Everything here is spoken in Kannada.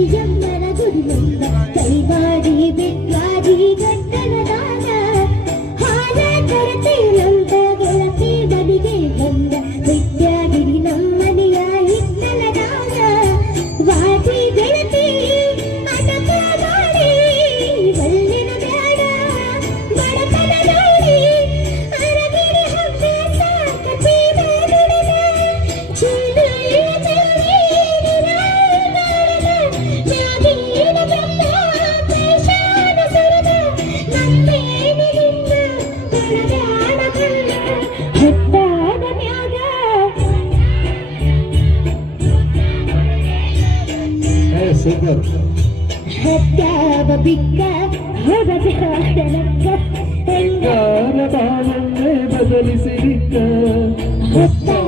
ಮರಿಯಮ್ಮನ ಗುಡಿ ಮುಂದ ಕೈ ಮಾಡಿ ಬಿಟ್ವಾಡಿ ಗಂಡನದಾನ ಹಾಲ ಕರತೆಯಂತ ಗೆಳತಿ ಬದಿಗೆ ಬಂದ ವಿದ್ಯಾಗಿರಿ ನಮ್ಮನೆಯ ಹಿತ್ತಲದಾನ ವಾದಿ ಗೆಳತಿ ಅಟಕ ಮಾಡಿ ಬಲ್ಲಿನ ಬೇಡ ಬಡತನ ನೋಡಿ ಅರಗಿರಿ ಹಬ್ಬ ಸಾಕತಿ ಬೇಡುಡಿದ ಚೀಲುಯ ಚೀಲಿನ ಜ್ಞಾನೀನ ಬ್ರಹ್ಮ ಪೇಶಾನ ಸುರದ ನಂಬೇನಿಲಿಂದ ಹೊರಗಾಡ ಕಲ್ಲ ಹೆತ್ತಾದ ಮ್ಯಾಗ ಸೂಪರ್ ಹೆತ್ತಾವ ಬಿಕ್ಕ ಹೊರಗಾಡಲಕ್ಕ ಬಾಳನ್ನೇ ಬದಲಿಸಿರಿಕ್ಕ ಹೆತ್ತಾವ